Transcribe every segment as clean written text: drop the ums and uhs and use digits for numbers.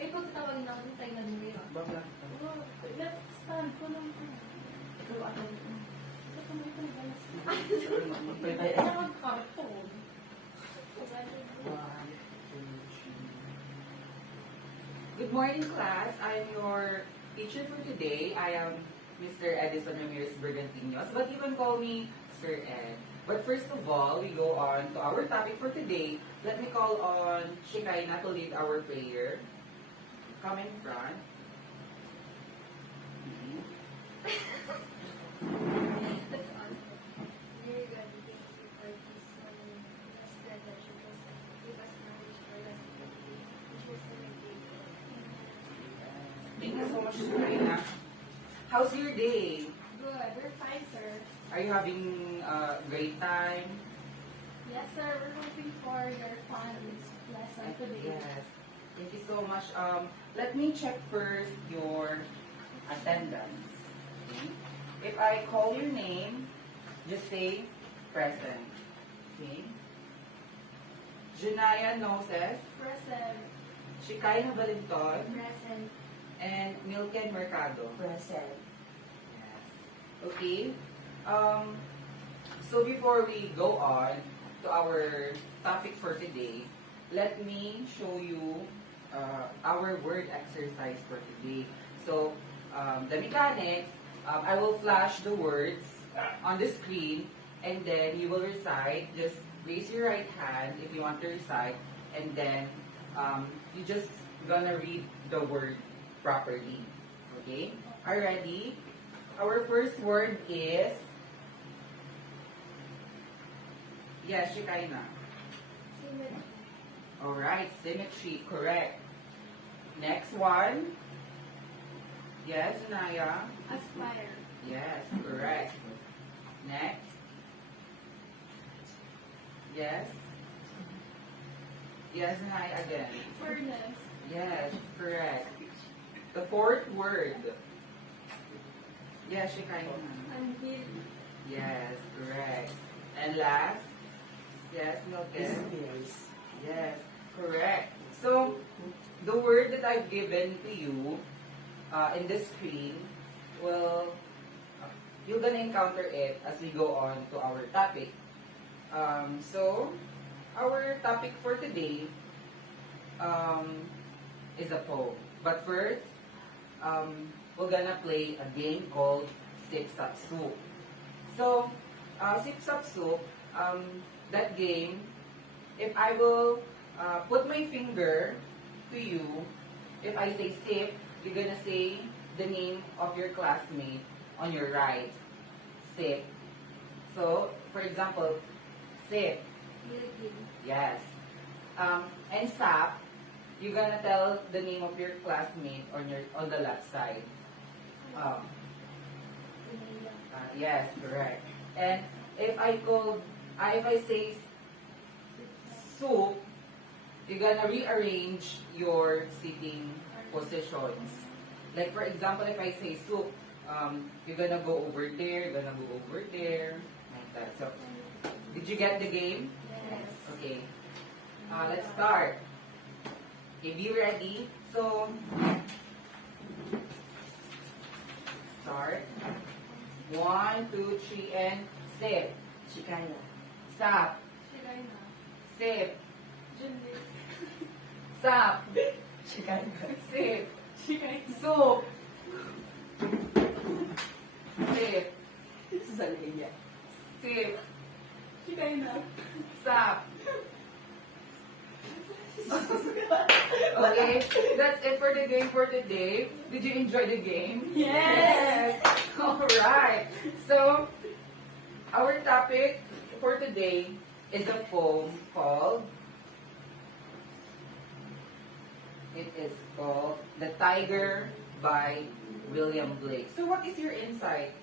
Eh, pagkatawag na ako, tayo na din yun. Bakla. Let's stand ko lang. Ito, ano ito? Ito mo ito, balas. Magpapay. Ay, magkarton. Good morning, class. I'm your teacher for today. I am Mr. Edison Ramirez Bergantinos, but you can call me Sir Ed. But first of all, we go on to our topic for today. Let me call on Shikaina to lead our prayer. Come in front. That's awesome. Dear God, we thank you for this morning. Bless that you give us knowledge for us today. Which was the Thank you so much, Shikaina. How's your day? Good. We're fine, sir. Are you having a great time? Yes, sir. We're hoping for your fun lesson today. Yes. Thank you so much. Let me check first your attendance. Okay. If I call your name, just say present. Okay. Junaya Noses, Present. Shikaina Valenton, Present. and Milken Mercado. Present. Yes. Okay. So before we go on to our topic for today, let me show you our word exercise for today. So, the mechanics, I will flash the words on the screen and then you will recite. Just raise your right hand if you want to recite, and then you just gonna read the word properly. Okay? Are you ready? Our first word is, yes, Shikaina. Symmetry. Alright, symmetry, correct. Next one. Yes, Naya. Aspire. Yes, correct. Next. Yes. Yes, Naya again. Furnace. Yes, correct. The fourth word. Yes, Shikaina. Anvil. Yes, correct. And last. Yes, Milken. Yes. Yes, correct. So, the word that I've given to you in the screen, well, you're gonna encounter it as we go on to our topic. So, our topic for today is a poem. But first, we're gonna play a game called Sip Sap Soup. So, Sip Sap Soup, that game, if I will put my finger to you, if I say sip, you're gonna say the name of your classmate on your right. Sip. So, for example, sip. Milky. Yes. And sap, you're gonna tell the name of your classmate on the left side. Vanilla. Yes, correct. And if I say soup, you're gonna rearrange your sitting positions. Like for example, if I say soup, you're gonna go over there, you're gonna go over there, like that. So, did you get the game? Yes. Okay. Let's start. Okay, be ready. So, start. 1, 2, 3, and sip. Shikaina. Sap. Shiraina. Sip. Junli. Sap. Shikaina. Sip. Shiraina. Soup. Sip. Zalaya. Sip. Shiraina. Sap. Okay, that's it for the game for today. Did you enjoy the game? Yes. Alright. So, our topic for today is a poem called, The Tiger by William Blake. So what is your insight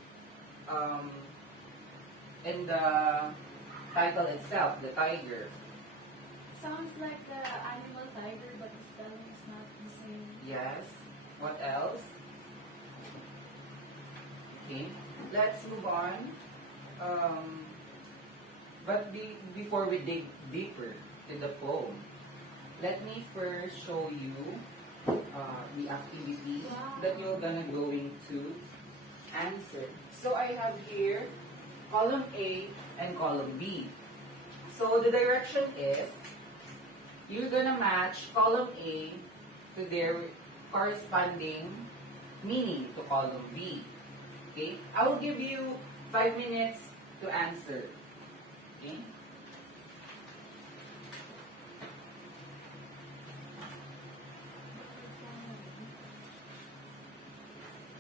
in the title itself, The Tiger? Sounds like the animal tiger, but the spelling is not the same. Yes. What else? Okay. Let's move on. But before we dig deeper in the poem, let me first show you the activity Wow. that you're gonna going to answer. So I have here column A and column B. So the direction is you're gonna match column A to their corresponding meaning to column B. Okay? I will give you 5 minutes to answer. Okay?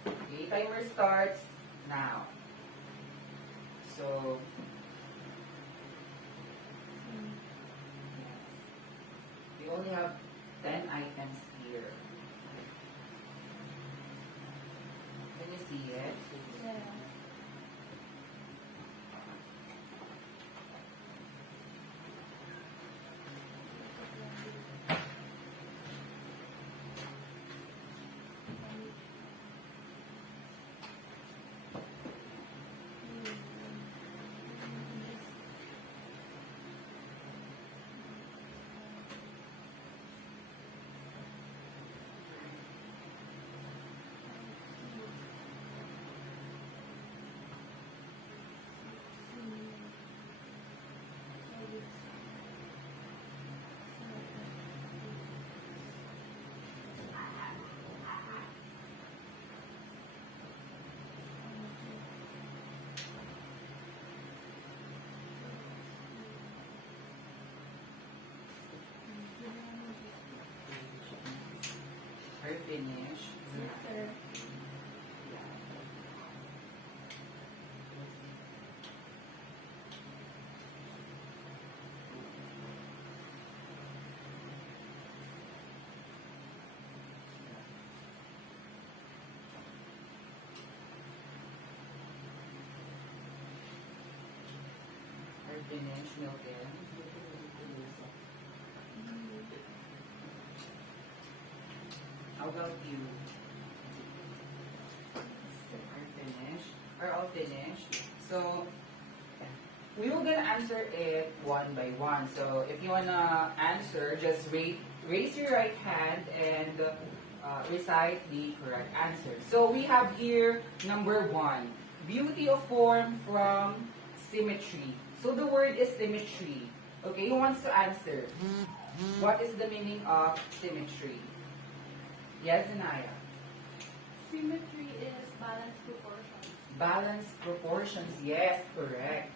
Okay, timer starts now. So, yes. We only have 10 items here. Can you see it? Yeah. Are you finished? Yes, sir. Are you finished, Milton? How about you? Are you finished? Are all finished? So, we will gonna answer it one by one. So, if you wanna answer, just raise your right hand and recite the correct answer. So, we have here number 1, beauty of form from symmetry. So, the word is symmetry. Okay, who wants to answer? What is the meaning of symmetry? Yes, Anaya. Symmetry is balanced proportions. Balanced proportions. Yes, correct.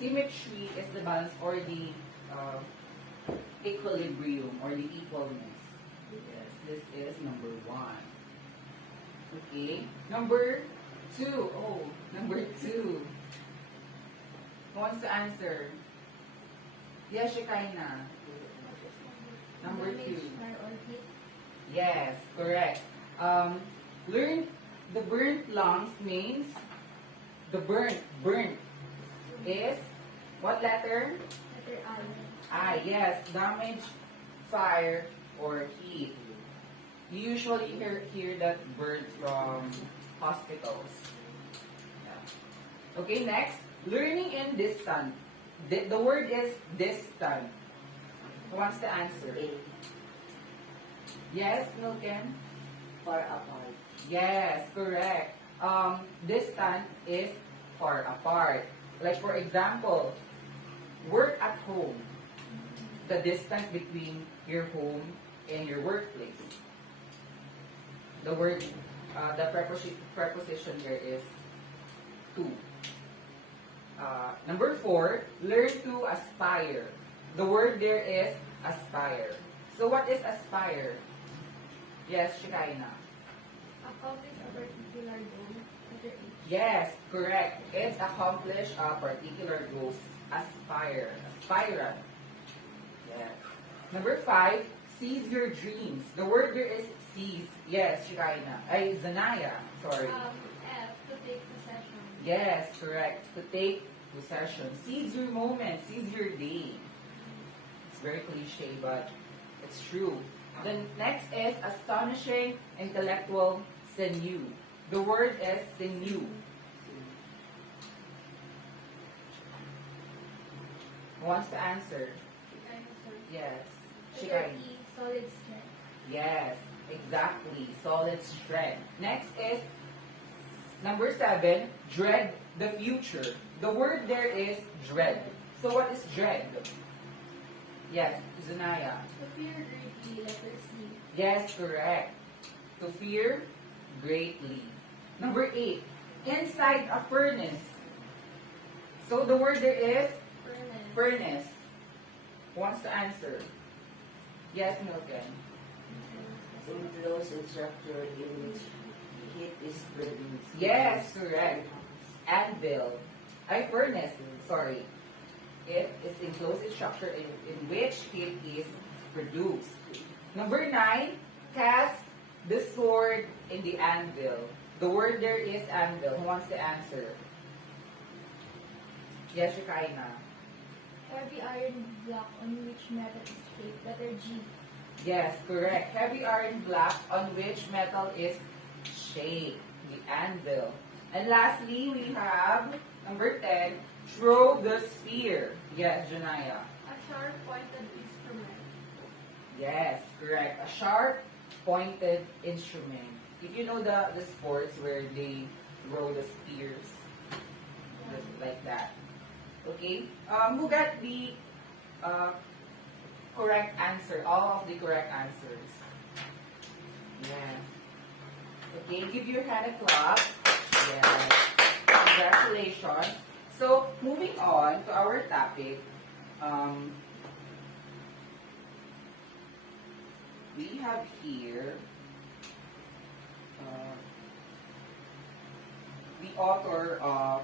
Symmetry is the balance or the equilibrium or the equalness. Yes, this is number 1. Okay. Number 2. Oh, number 2. Who wants to answer? Yes, Shekinah. Number 2. Dimensional or heat. Yes, correct. Learn the burnt lungs means the burnt is what letter? Letter I. Yes, damage, fire, or heat. You usually hear that burnt from hospitals. Yeah. Okay, next, learning in distant. The word is distant. Who wants to answer? Yes, Milton? Far apart. Yes, correct. Distant is far apart. Like for example, work at home. The distance between your home and your workplace. The word, the preposition here is to. Number 4, learn to aspire. The word there is aspire. So what is aspire? Yes, Shekinah. Accomplish a particular goal. Letter H. Yes, correct. It's accomplish a particular goal. Aspire. Aspirant. Yes. Number 5, seize your dreams. The word there is seize. Yes, Shekinah. Ay, Zanaya. Sorry. F, to take possession. Yes, correct. To take possession. Seize your moment. Seize your day. It's very cliche, but it's true. The next is astonishing intellectual sinew. The word is sinew. Who wants to answer? Shekinah, sir. Yes. Shikaina. E, solid strength. Yes, exactly. Solid strength. Next is number 7, dread the future. The word there is dread. So what is dread? Yes, Zanaya. To fear greatly, letter C. Yes, correct. To fear greatly. Number 8, inside a furnace. So the word there is Furnace. furnace. Who wants to answer? Yes, Milton. Enclosed structure in which heat is produced. Yes, correct. Anvil. Ay, furnace. Sorry. It is enclosed structure in which heat is produced. Number 9, cast the sword in the anvil. The word there is anvil. Who wants to answer? Yes, Shikaina. Heavy iron block on which metal is shaped, letter G. Yes, correct. Heavy iron block on which metal is shaped. The anvil. And lastly, we have number 10, throw the spear. Yes, Janaya. A sharp pointed instrument. Yes, correct. A sharp pointed instrument. If you know the sports where they throw the spears, just like that. Okay? Who got the correct answer? All of the correct answers. Yes. Okay, give your hand a clap. Yes. Congratulations. So, moving on to our topic. We have here the author of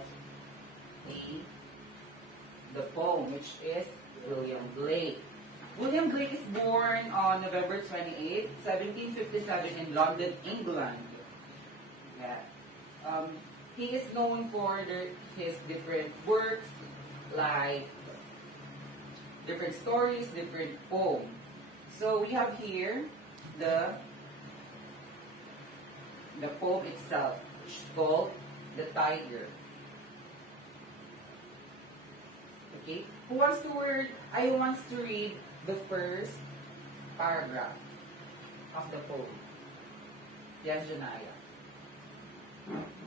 the poem, which is William Blake. William Blake is born on November 28, 1757 in London, England. Yeah. He is known for his different works, like different stories, different poems. So we have here the poem itself, which is called The Tiger. Okay? Who wants to read the first paragraph of the poem? Yes, Janaya.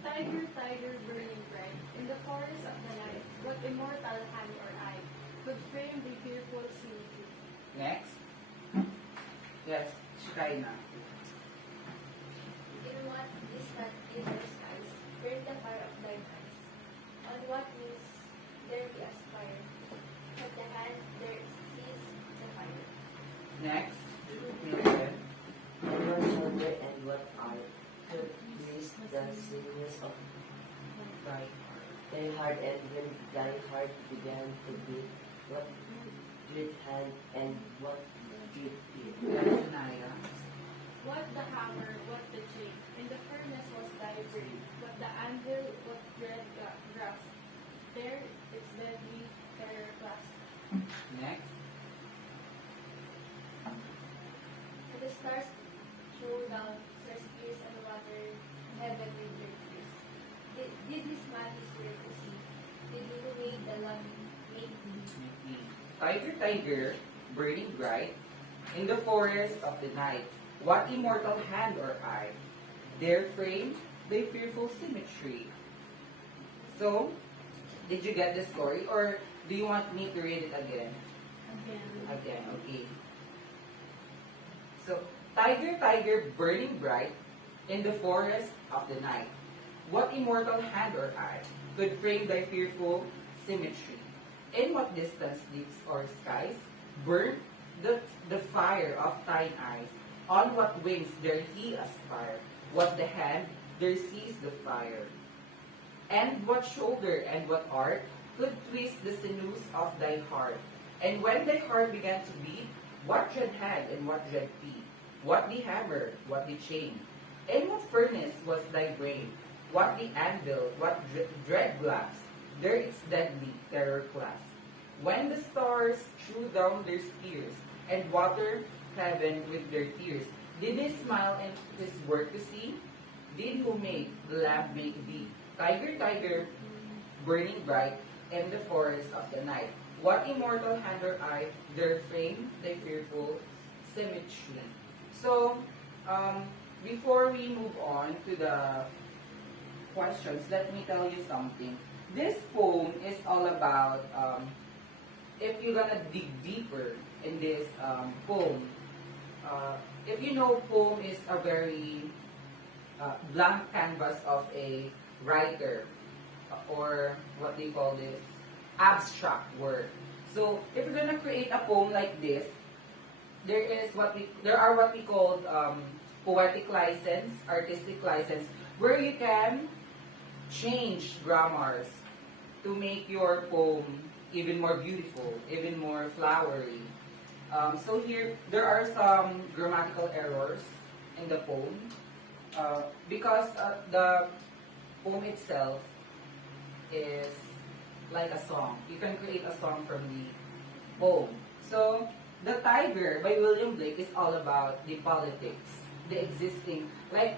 Tiger, tiger, burning bright, in the forest of the night, what immortal hand or eye could frame the fearful symmetry? Next. Yes, Shikaina. In what distant inner skies burn the fire of thine eyes? On what wings there we aspire? At the hand there sees the fire. Next. Milton. What shoulder and what eye could twist the sinews of Right. thy heart, and when thy heart began to beat, what dread hand and what dread fear? Yes, Janaya. What the hammer, what the chain, in the furnace was thy brain, what the anvil, what dread grasp. There its deadly terror clasp. Next. And the stars throw down their spears and water heaven with their tears. Did his majesty to see? Did he who made the land make thee? Tiger, tiger, burning bright, in the forest of the night, what immortal hand or eye, there frame thy fearful symmetry. So, did you get the story, or do you want me to read it again? Again, okay. So, tiger, tiger, burning bright, in the forest of the night, what immortal hand or eye could frame thy fearful symmetry? In what distance deeps or skies burn the fire of thine eyes? On what wings dare he aspire? What the hand there sees the fire? And what shoulder and what art could twist the sinews of thy heart? And when thy heart began to beat, what dread hand and what dread feet? What the hammer, what the chain? In what furnace was thy brain? What the anvil, what dread glass? There its deadly terror class. When the stars threw down their spears, and water heaven with their tears, did they smile in his work to see? Did who made the lamp make thee? Tiger, tiger, burning bright in the forest of the night. What immortal hand or eye, their frame, thy fearful symmetry. So, before we move on to the questions, let me tell you something. This poem is all about, if you're gonna dig deeper in this poem, if you know, poem is a very blank canvas of a writer, or what they call this, abstract work. So if you're gonna create a poem like this, there are what we call poetic license, artistic license, where you can change grammars to make your poem even more beautiful, even more flowery. So here, there are some grammatical errors in the poem because the poem itself is like a song. You can create a song from the poem. So, The Tiger by William Blake is all about the politics, the existing, like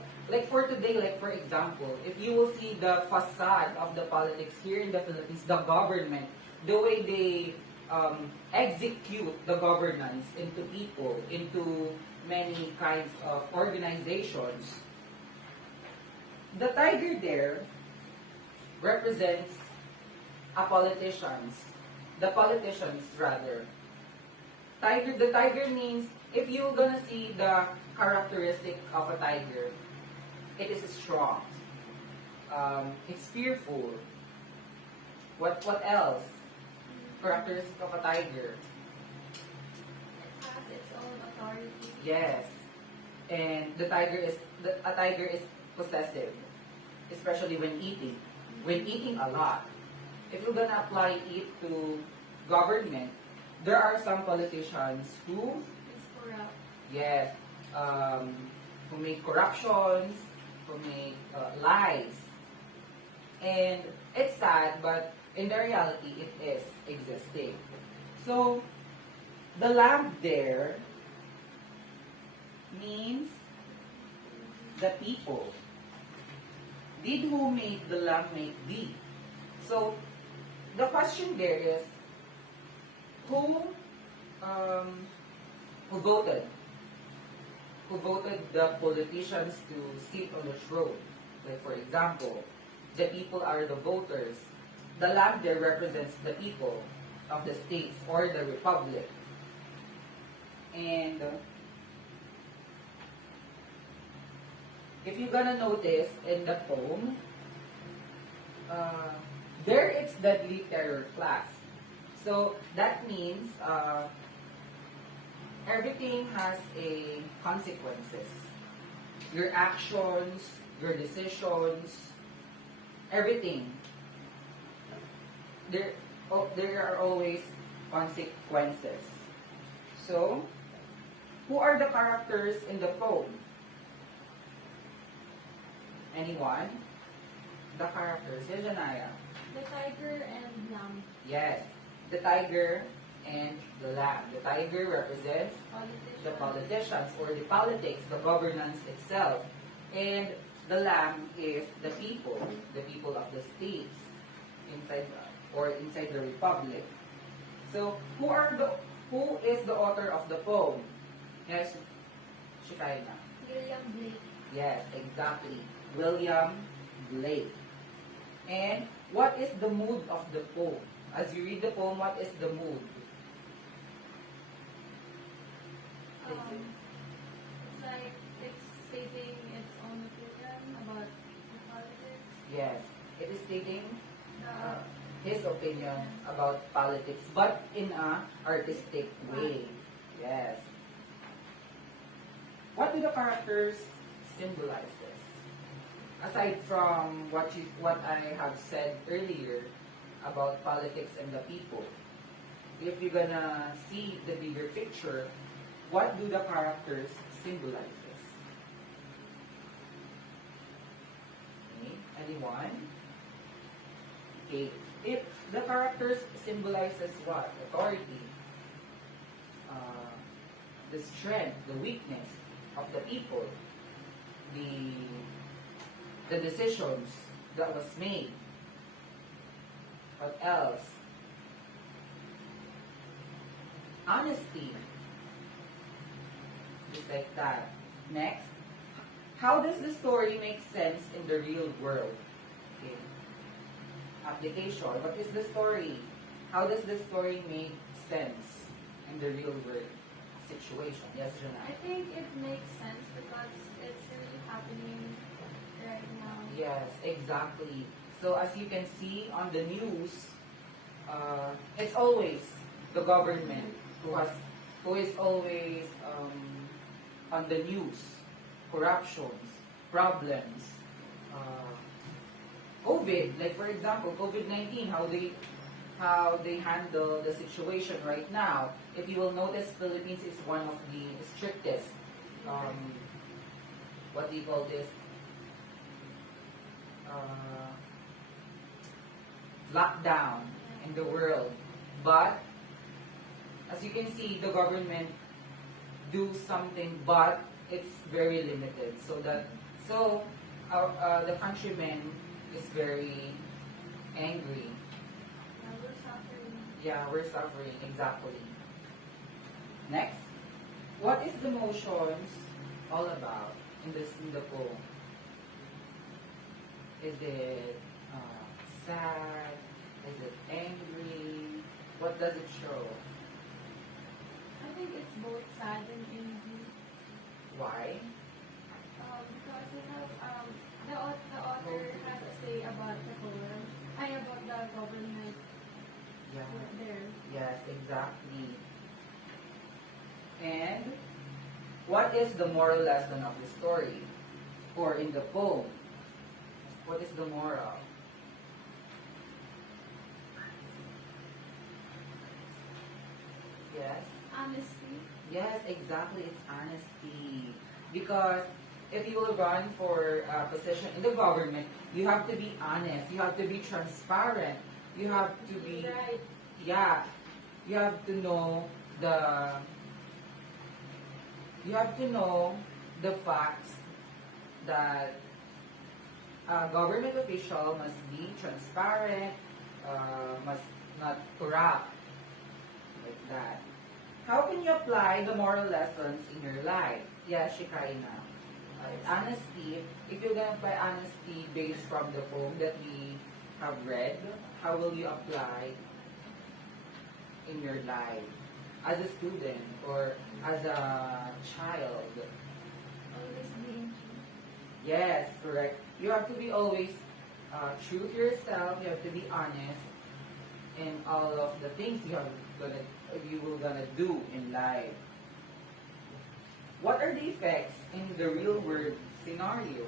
for today, like for example, if you will see the facade of the politics here in the Philippines, the government, the way they execute the governance into people, into many kinds of organizations. The tiger there represents the politicians rather. The tiger means, if you're gonna see the characteristic of a tiger, it is strong. It's fearful. What else? Characteristic of a tiger. It has its own authority. Yes. And a tiger is possessive, especially when eating. When eating a lot. If you're gonna apply it to government, there are some politicians who, It's corrupt. yes, who make corruptions, who make lies. And it's sad, but in the reality, it is existing. So, the lamb there means the people. Did who made the lamb make thee? So, the question there is, who voted? Who voted the politicians to sit on the throne? Like for example, the people are the voters. The lamb there represents the people of the states or the republic. And if you're gonna notice in the poem, there it's deadly terror class. So that means everything has a consequences. Your actions, your decisions, everything. There are always consequences. So, who are the characters in the poem? Anyone? The characters. Yes, Janaya. The tiger and lamb. Yes. The tiger and the lamb. The tiger represents Politician. the politicians or the politics, the governance itself. And the lamb is the people of the states inside the republic. So who is the author of the poem? Yes, Shikaina. William Blake. Yes, exactly. William Blake. And what is the mood of the poem? As you read the poem, what is the mood? It's like it's stating its own opinion about the politics. Yes, it is stating Uh, his opinion about politics, but in a artistic way. Yes. What do the characters symbolize? Aside from what I have said earlier about politics and the people, if you're gonna see the bigger picture, what do the characters symbolize? Okay, anyone? Okay, if the characters symbolizes what? Authority, the strength, the weakness of the people, the decisions that was made. What else? honesty. Just like that. Next, how does the story make sense in the real world? Okay. Application. What is the story? How does the story make sense in the real world situation? Yes, I Jonah? think it makes sense because it's really happening right now. Yes, exactly. So as you can see on the news, it's always the government who is always on the news, corruptions, problems, uh, COVID, like for example, COVID-19, how they handle the situation right now. If you will notice, Philippines is one of the strictest, what do you call this, lockdown in the world. But as you can see, the government do something, but it's very limited. So the countrymen is very angry. Now we're suffering. Yeah, we're suffering exactly. Next, what is the emotions all about in the poem? Is it sad? Is it angry? What does it show? I think it's both sad and angry. Why? Because you have the author has a say about the poem, about the government Yeah. there. Yes, exactly. And what is the moral lesson of the story? Or in the poem? What is the moral? Yes? Honesty. Yes, exactly. It's honesty. Because if you will run for a position in the government, you have to be honest. You have to be transparent. You have to be, Right. yeah, you have to know the, you have to know the facts that a government official must be transparent, must not corrupt, like that. How can you apply the moral lessons in your life? Yes, Shikaina. Honesty, if you're gonna apply honesty based from the poem that we have read, how will you apply in your life as a student or as a child? Always being true. Yes, correct. You have to be always true to yourself. You have to be honest in all of the things you will gonna do in life. What are the effects in the real world scenario?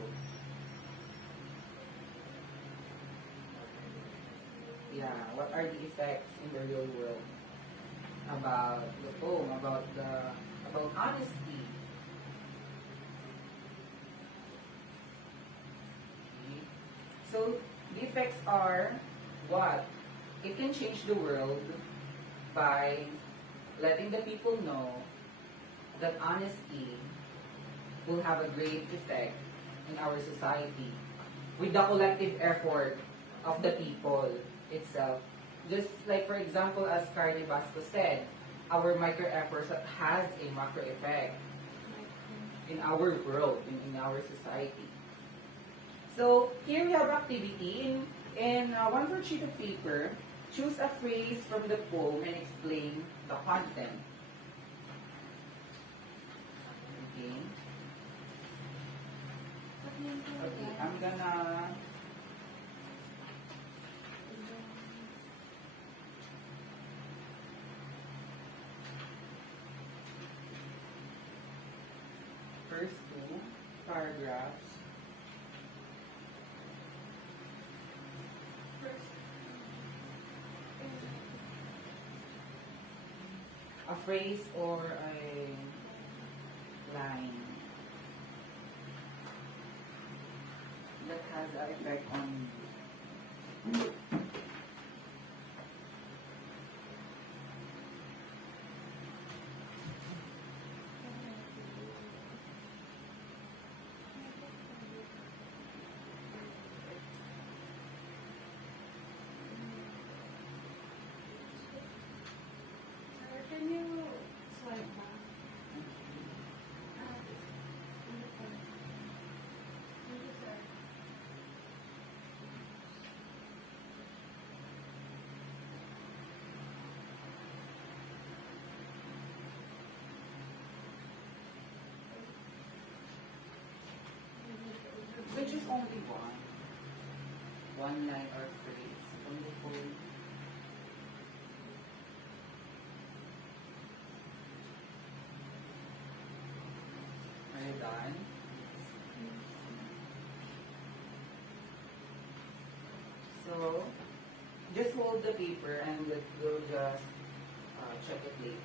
Yeah, what are the effects in the real world about the poem, about honesty? Okay. So the effects are what? It can change the world by letting the people know that honesty will have a great effect in our society with the collective effort of the people itself. Just like, for example, as Carly Basco said, our micro efforts has a macro effect in our world, in our society. So here we have activity. In one for sheet of paper, choose a phrase from the poem and explain the content. Okay. Okay, I'm gonna first two paragraphs. First, A phrase or a line that has an effect on you. can you one line or phrase. On the phone. Are you done? So, just hold the paper and we'll just check it later.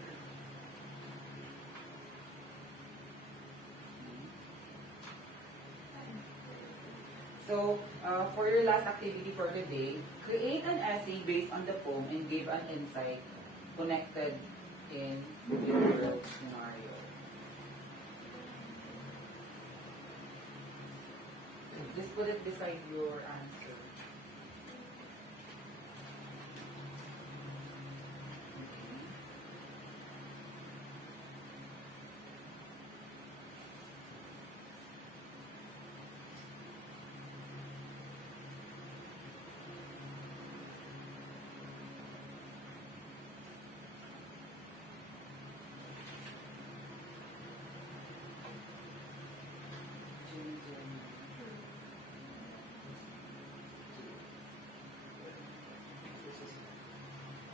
So, for your last activity for today, create an essay based on the poem and give an insight connected in real world scenario. Just put it beside your answer. Okay.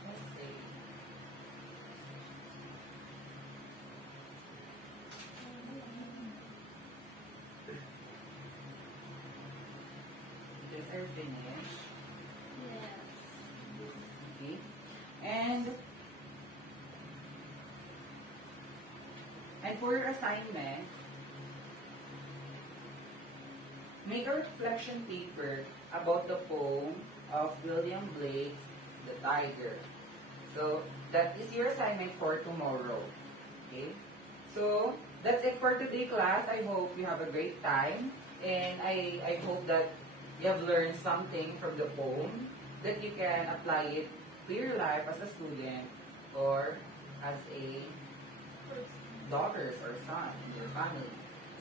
Essay. These are finished. Yes. Okay. And for your assignment, make a reflection paper about the poem of William Blake's The Tiger. So that is your assignment for tomorrow. Okay? So that's it for today, class. I hope you have a great time. And I hope that you have learned something from the poem that you can apply it to your life as a student or as a daughters or son in your family.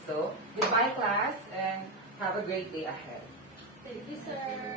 So, goodbye class and have a great day ahead. Thank you, sir.